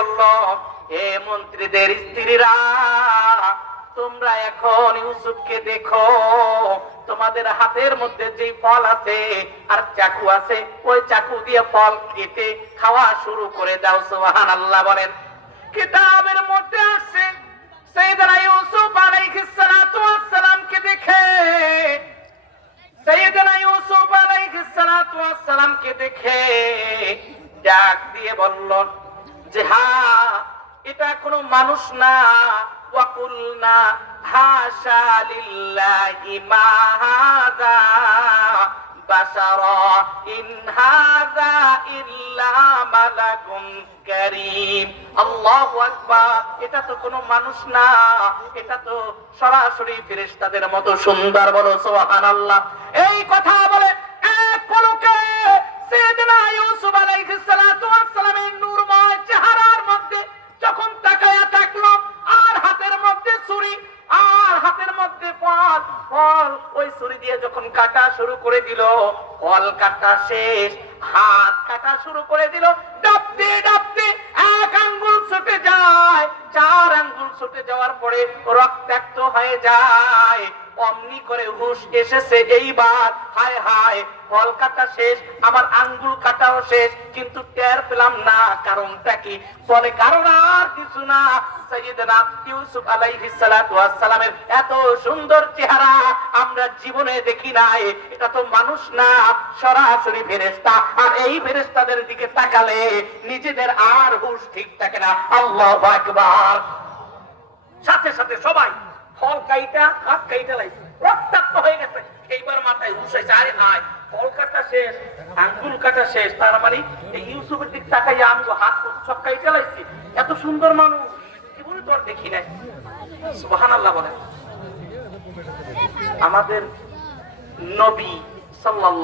বলল, হে মন্ত্রীদের স্ত্রীরা, তোমরা এখন ইউসুফকে দেখো, তোমাদের হাতের মধ্যে যে ফল আছে আর চাকু আছে, ওই চাকু দিয়ে ফল কেটে খাওয়া শুরু করে দাও। সুবহানাল্লাহ বলেন। কিতাবের মধ্যে আছে সাইয়েদনা ইউসুফ আলাইহিস সালাতু ওয়াস সালামকে দেখে, সাইয়েদনা ইউসুফ আলাইহিস সালাতু ওয়াস সালামকে দেখে ডাক দিয়ে বলল যে হ্যাঁ, এটা কোনো মানুষ না। ওয়াকুলনা হাশা লিল্লাহি মা হাযা বাশারা ইন হাযা ইল্লা মালাকুন কারীম। আল্লাহু আকবার। এটা তো কোনো মানুষ না, এটা তো সরাসরি ফেরেশতাদের মতো সুন্দর। বলো সুবহানাল্লাহ। এই কথা বলে এক পলকে সাইয়েদনা ইউসুফ আলাইহিস সালাতু ওয়াস সালামের নূরময় চেহারার মধ্যে যখন তাকায়া থাকলো, আর হাতের মধ্যে ছুরি, আর হাতের মধ্যে ফল, ওই ছুরি দিয়ে যখন কাটা শুরু করে দিল, ফল কাটা শেষ, হাত কাটা শুরু করে দিল। ডাবতে ডাবতে এক আঙ্গুল ছুটে যায়, 4 আঙ্গুল ছুটে যাওয়ার পরে রক্তাক্ত হয়ে যায়। অমনি করে হুঁশ এসেছে এইবার, হায় হায়, ফল কাটা শেষ, আমার আঙ্গুল কাটাও শেষ, কিন্তু টের পেলাম না। কারণটা কি? বলে কারণ আর কিছু না, সাইয়েদনা ইউসুফ আলাইহিস সালাতু ওয়াস সালামের এত সুন্দর চেহারা আমরা জীবনে দেখি নাই। এটা তো মানুষ না, সরাসরি ফেরেশতা। আর এই ফেরেশতাদের দিকে তাকালে নিজেদের আর হুঁশ ঠিক থাকে না। আল্লাহু আকবার। সাথে সাথে সবাই ফল কাইটা, হাত কাইটা লাইছে, রক্তাক্ত হয়ে গেছে। এইবার মাথায় হুঁশ হয়েছে, আরে হায়, ফল কাটা শেষ, আঙ্গুল কাটা শেষ, তার মানে এই ইউসুফের দিক তাকাইয়া আমগো হাত সব কাইটা লাইছি। এত সুন্দর মানুষ জীবনে তো আর দেখি নাই। সুবহানাল্লাহ বলেন। আমাদের নবী সাল্লাল্লাহু